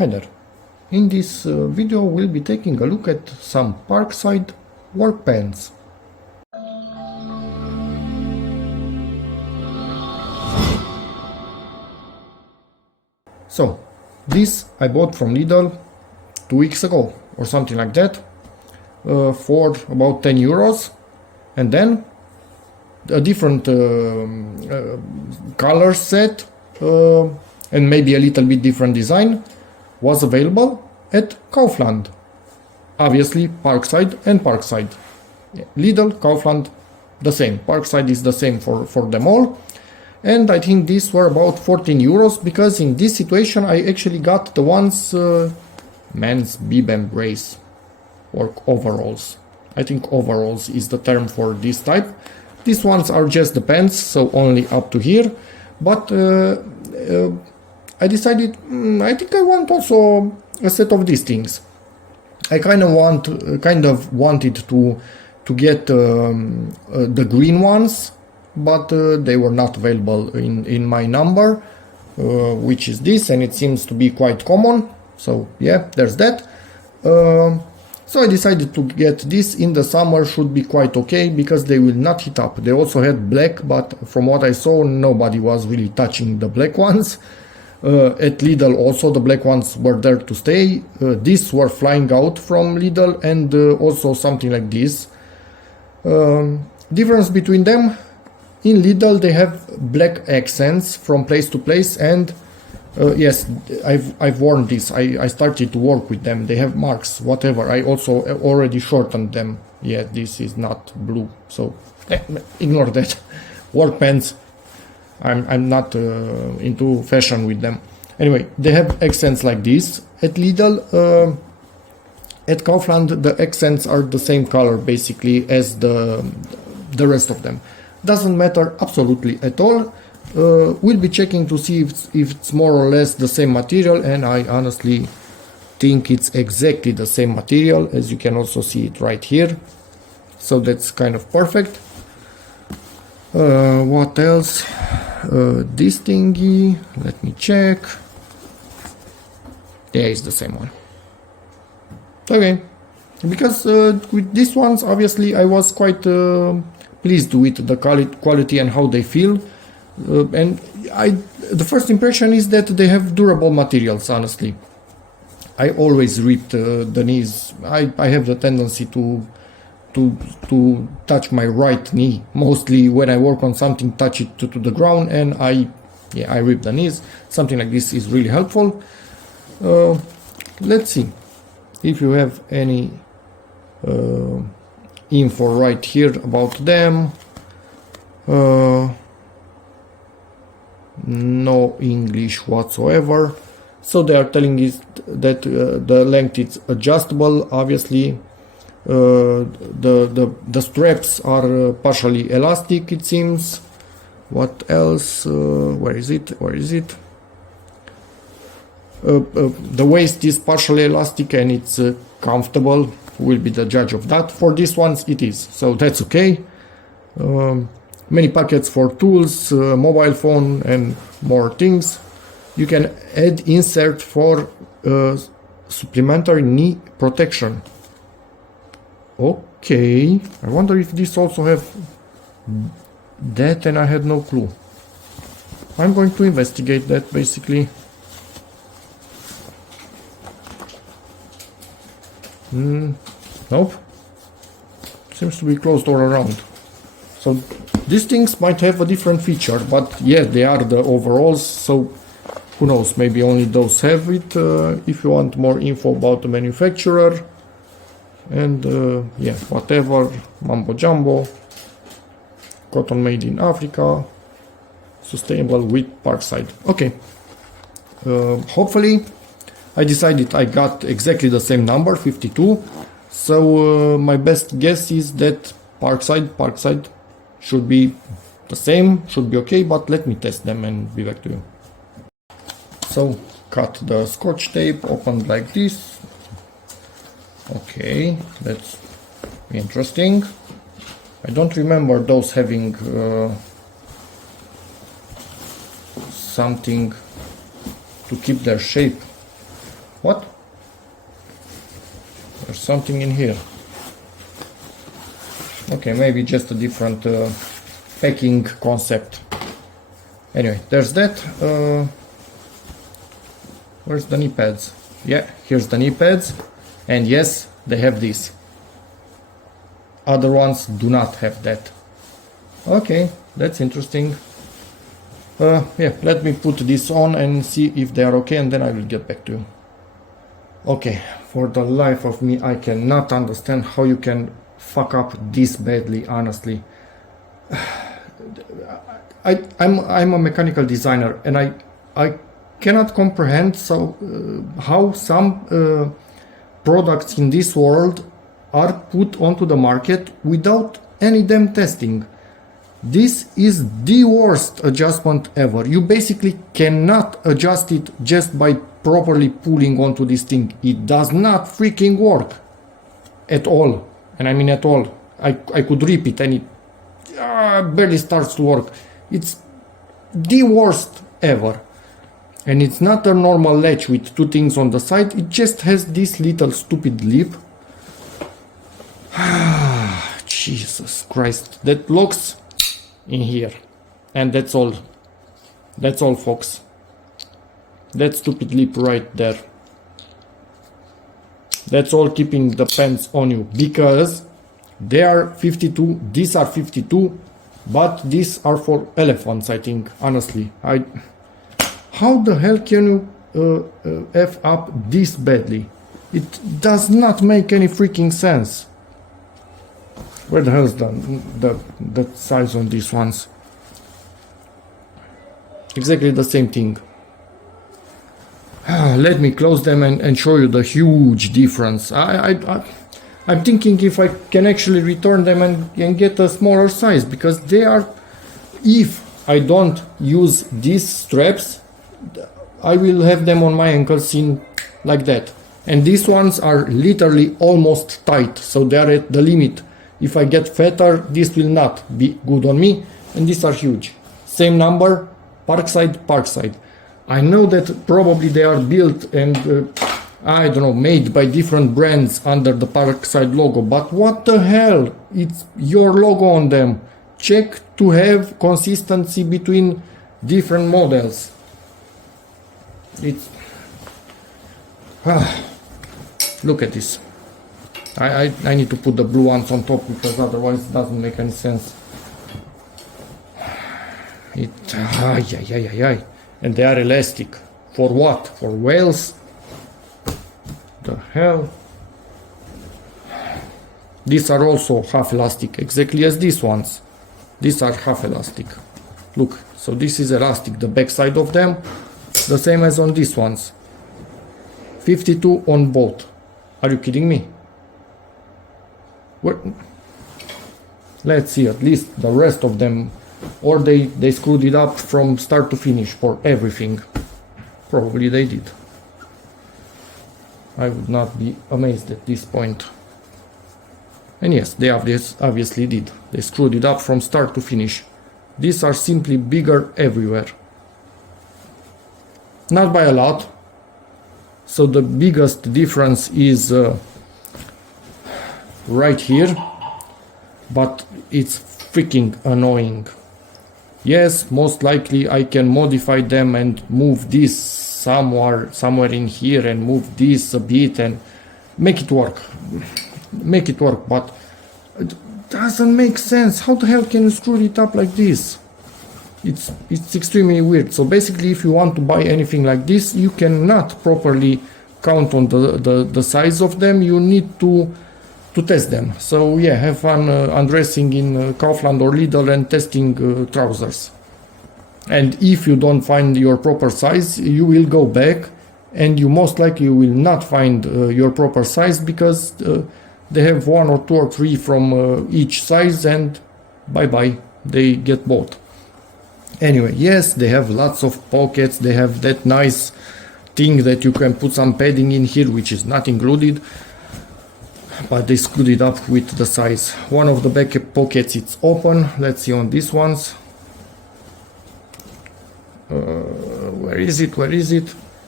Hi there. In this video we'll be taking a look at some Parkside work pants. So, this I bought from Lidl 2 weeks ago or something like that for about 10 euros, and then a different color set and maybe a little bit different design was available at Kaufland. Obviously Parkside and Parkside. Lidl, Kaufland, the same. Parkside is the same for them all. And I think these were about 14 euros because in this situation I actually got the ones men's bib and brace or overalls. I think overalls is the term for this type. These ones are just the pants, so only up to here. But I decided I think I want also a set of these things. I kind of wanted to get the green ones, but they were not available in my number, which is this, and it seems to be quite common. So yeah, there's that. So I decided to get this. In the summer should be quite okay because they will not heat up. They also had black, but from what I saw nobody was really touching the black ones. At Lidl also the black ones were there to stay. These were flying out from Lidl, and also something like this. Difference between them: in Lidl they have black accents from place to place, and yes, I've worn this. I started to work with them. They have marks, whatever. I also already shortened them. Yeah, this is not blue, so ignore that. Work pants. I'm not into fashion with them. Anyway, they have accents like this. At Lidl, at Kaufland, the accents are the same color basically as the rest of them. Doesn't matter absolutely at all. We'll be checking to see if it's more or less the same material, and I honestly think it's exactly the same material, as you can also see it right here. So that's kind of perfect. What else? This thingy, let me check. Yeah, it's the same one. Okay, because with these ones obviously I was quite pleased with the quality and how they feel, and the first impression is that they have durable materials. Honestly, I always rip the knees. I have the tendency to touch my right knee mostly when I work on something, touch it to the ground, and I rip the knees. Something like this is really helpful. Let's see if you have any info right here about them. No English whatsoever. So they are telling us that the length is adjustable. Obviously, the straps are partially elastic, it seems. What else? Where is it? The waist is partially elastic and it's comfortable. Will be the judge of that. For these ones it is, so that's okay. Many pockets for tools, mobile phone, and more things. You can add insert for supplementary knee protection. Okay, I wonder if this also have that, and I had no clue. I'm going to investigate that basically. Nope, seems to be closed all around. So these things might have a different feature, but yeah, they are the overalls, so who knows, maybe only those have it. If you want more info about the manufacturer and yeah, whatever, mambo jumbo, cotton made in Africa, sustainable with Parkside. Okay, hopefully I decided I got exactly the same number, 52. So my best guess is that Parkside should be the same, should be okay, but let me test them and be back to you. So cut the scotch tape, opened like this. Okay, that's interesting. I don't remember those having something to keep their shape. What? There's something in here. Okay, maybe just a different packing concept. Anyway, there's that. Where's the knee pads? Yeah, here's the knee pads. And yes, they have this. Other ones do not have that. Okay, that's interesting. Yeah, let me put this on and see if they are okay, and then I will get back to you. Okay, for the life of me, I cannot understand how you can fuck up this badly, honestly. I'm a mechanical designer, and I cannot comprehend how some products in this world are put onto the market without any damn testing. This is the worst adjustment ever. You basically cannot adjust it just by properly pulling onto this thing. It does not freaking work at all. And I mean at all. I could rip it and it barely starts to work. It's the worst ever. And it's not a normal latch with two things on the side. It just has this little stupid lip. Jesus Christ. That locks in here. And that's all. That's all, folks. That stupid lip right there. That's all keeping the pants on you. Because they are 52. These are 52. But these are for elephants, I think. Honestly. How the hell can you F up this badly? It does not make any freaking sense. Where the hell is the size on these ones? Exactly the same thing. Let me close them and show you the huge difference. I'm thinking if I can actually return them and get a smaller size, because they are, if I don't use these straps, I will have them on my ankles in like that. And these ones are literally almost tight, so they are at the limit. If I get fatter, this will not be good on me, and these are huge. Same number, Parkside. I know that probably they are built and I don't know, made by different brands under the Parkside logo, but what the hell? It's your logo on them. Check to have consistency between different models. It's look at this. I need to put the blue ones on top because otherwise it doesn't make any sense. And they are elastic. For what? For whales? The hell? These are also half elastic, exactly as these ones. These are half elastic. Look, so this is elastic, the back side of them, the same as on these ones. 52 on both. Are you kidding me? What? Let's see at least the rest of them, or they screwed it up from start to finish for everything. Probably they did. I would not be amazed at this point. And yes, they obviously did. They screwed it up from start to finish. These are simply bigger everywhere. Not by a lot. So the biggest difference is right here, but it's freaking annoying. Yes, most likely I can modify them and move this somewhere in here and move this a bit and make it work. But it doesn't make sense. How the hell can you screw it up like this? It's extremely weird. So basically, if you want to buy anything like this, you cannot properly count on the size of them. You need to test them. So yeah, have fun undressing in Kaufland or Lidl and testing trousers. And if you don't find your proper size, you will go back and you most likely will not find your proper size because they have 1 or 2 or 3 from each size, and bye bye, they get both. Anyway, yes, they have lots of pockets. They have that nice thing that you can put some padding in here, which is not included, but they screwed it up with the size. One of the back pockets, it's open. Let's see on these ones. Where is it?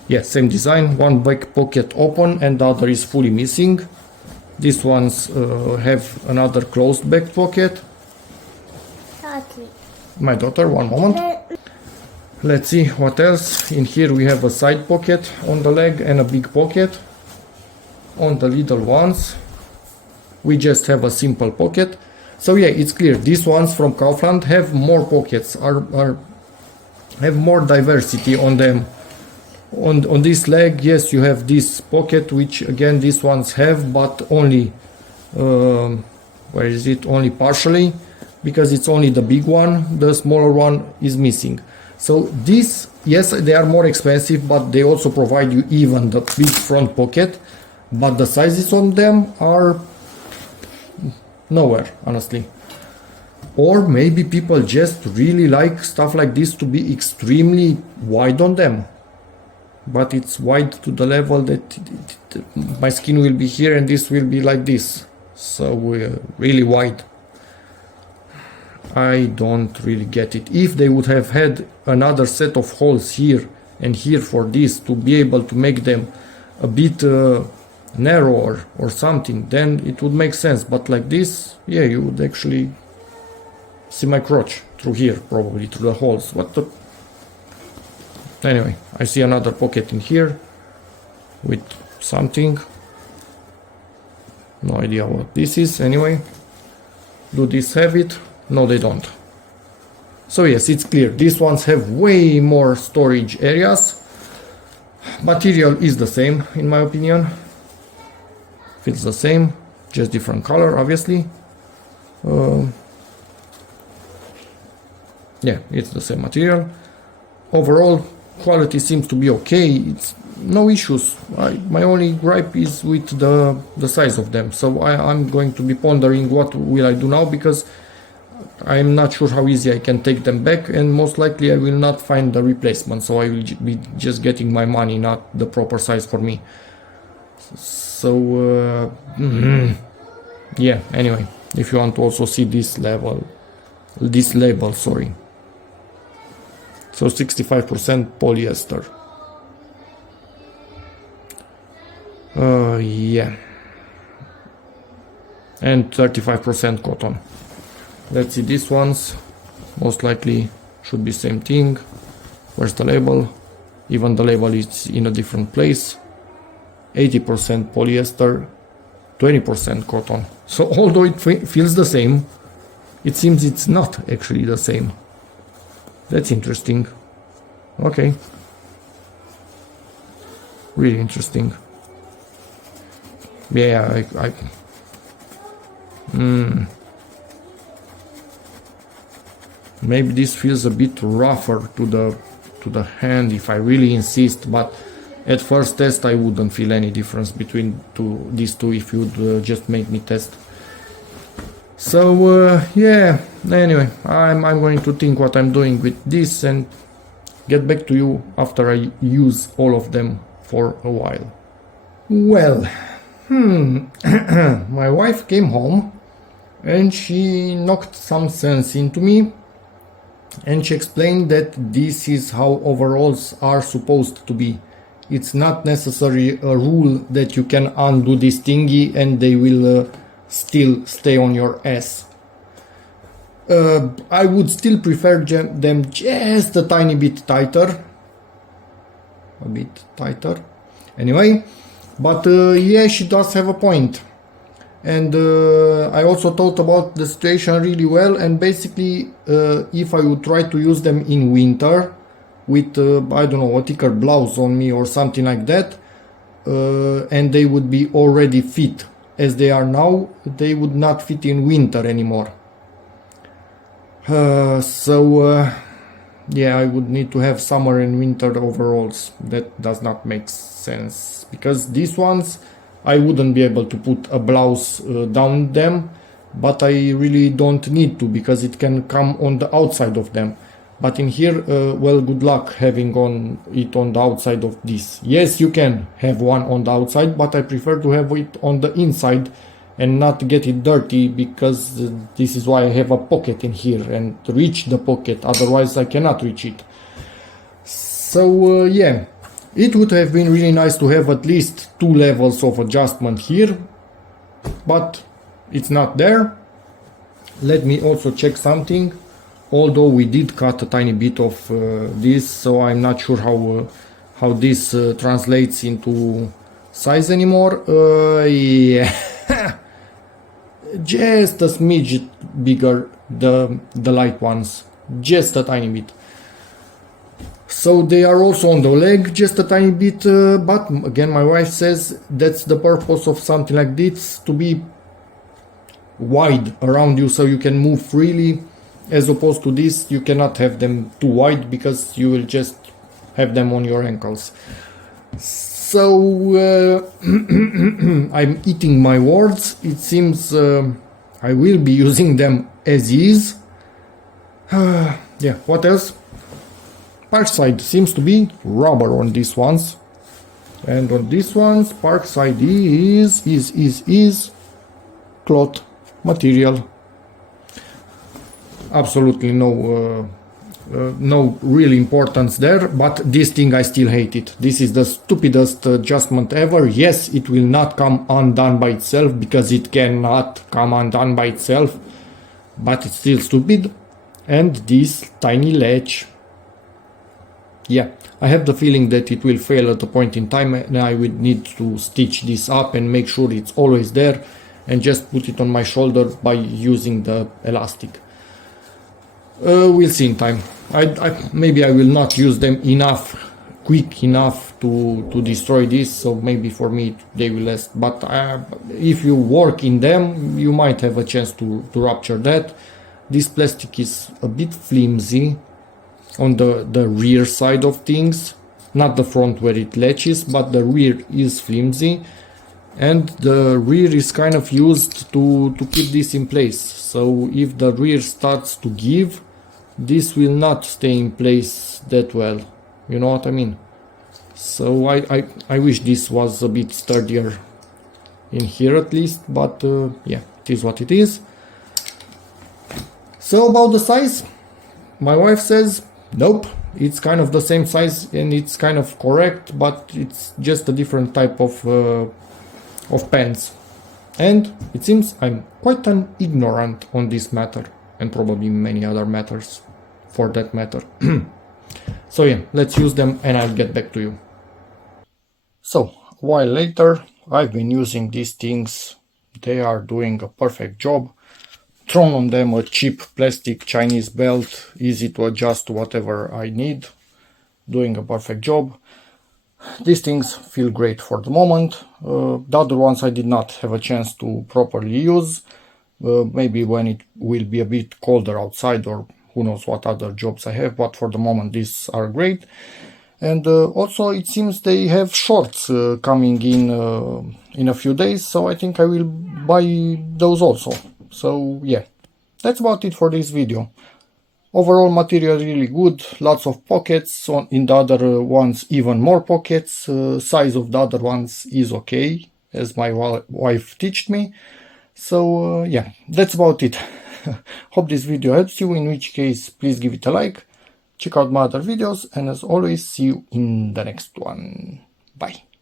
Yeah, same design, one back pocket open and the other is fully missing. These ones have another closed back pocket. Tati. My daughter, one moment. Let's see what else. In here we have a side pocket on the leg and a big pocket. On the little ones we just have a simple pocket. So yeah, it's clear these ones from Kaufland have more pockets, have more diversity on them. On this leg, yes, you have this pocket, which again these ones have, but only where is it? Only partially, because it's only the big one. The smaller one is missing. So this, yes, they are more expensive, but they also provide you even the big front pocket. But the sizes on them are nowhere, honestly. Or maybe people just really like stuff like this to be extremely wide on them. But it's wide to the level that my skin will be here and this will be like this. So really wide. I don't really get it. If they would have had another set of holes here and here for this to be able to make them a bit narrower or something, then it would make sense. But like this, yeah, you would actually see my crotch through here, probably through the holes. What the... Anyway, I see another pocket in here with something. No idea what this is. Anyway, do these have it? No, they don't. So yes, it's clear. These ones have way more storage areas. Material is the same, in my opinion. Feels the same, just different color, obviously. Yeah, it's the same material. Overall, quality seems to be okay. It's no issues. My only gripe is with the size of them. So I'm going to be pondering what will I do now, because I'm not sure how easy I can take them back, and most likely I will not find the replacement. So I will be just getting my money, not the proper size for me. So yeah, anyway, if you want to also see this label, sorry. So 65% polyester. Yeah. And 35% cotton. Let's see these ones. Most likely should be same thing. Where's the label? Even the label is in a different place. 80% polyester, 20% cotton. So although it feels the same, it seems it's not actually the same. That's interesting. Okay. Really interesting. Yeah, maybe this feels a bit rougher to the hand if I really insist, but at first test I wouldn't feel any difference between these two if you'd just make me test. So yeah, anyway, I'm going to think what I'm doing with this and get back to you after I use all of them for a while. Well, my wife came home and she knocked some sense into me, and she explained that this is how overalls are supposed to be. It's not necessarily a rule that you can undo this thingy and they will still stay on your ass. I would still prefer them just a tiny bit tighter. A bit tighter. Anyway, but yeah, she does have a point. And I also thought about the situation really well, and basically if I would try to use them in winter with I don't know, a thicker blouse on me or something like that, and they would be already fit as they are now, they would not fit in winter anymore. So yeah, I would need to have summer and winter overalls. That does not make sense, because these ones I wouldn't be able to put a blouse down them, but I really don't need to, because it can come on the outside of them. But in here, well, good luck having it on the outside of this. Yes, you can have one on the outside, but I prefer to have it on the inside and not get it dirty, because this is why I have a pocket in here and reach the pocket. Otherwise, I cannot reach it. So yeah, It would have been really nice to have at least 2 levels of adjustment here, but it's not there. Let me also check something. Although we did cut a tiny bit of this, so I'm not sure how this translates into size anymore. Yeah, just a smidge bigger, the light ones, just a tiny bit. So they are also on the leg just a tiny bit, but again my wife says that's the purpose of something like this, to be wide around you so you can move freely, as opposed to this you cannot have them too wide because you will just have them on your ankles. So I'm eating my words. It seems I will be using them as is. Yeah, what else? Parkside seems to be rubber on these ones, and on these ones Parkside is cloth material. Absolutely no real importance there, but this thing I still hate it. This is the stupidest adjustment ever. Yes, it will not come undone by itself because it cannot come undone by itself, but it's still stupid. And this tiny latch, yeah, I have the feeling that it will fail at a point in time and I would need to stitch this up and make sure it's always there and just put it on my shoulder by using the elastic. We'll see in time. Maybe I will not use them quick enough to destroy this, so maybe for me they will last. But if you work in them, you might have a chance to rupture that. This plastic is a bit flimsy on the rear side of things, not the front where it latches, but the rear is flimsy, and the rear is kind of used to keep this in place. So if the rear starts to give, this will not stay in place that well, you know what I mean? So I wish this was a bit sturdier in here at least, but yeah, it is what it is. So about the size, my wife says nope, it's kind of the same size and it's kind of correct, but it's just a different type of pants. And it seems I'm quite an ignorant on this matter, and probably many other matters for that matter. So yeah, let's use them and I'll get back to you. So a while later, I've been using these things. They are doing a perfect job. Thrown on them a cheap plastic Chinese belt, easy to adjust to whatever I need, doing a perfect job. These things feel great for the moment. The other ones I did not have a chance to properly use. Maybe when it will be a bit colder outside, or who knows what other jobs I have, but for the moment these are great. And also it seems they have shorts coming in a few days, so I think I will buy those also. So yeah, that's about it for this video. Overall material really good, lots of pockets, in the other ones even more pockets. Size of the other ones is okay, as my wife taught me. So yeah, that's about it. Hope this video helps you, in which case please give it a like, check out my other videos, and as always, see you in the next one. Bye.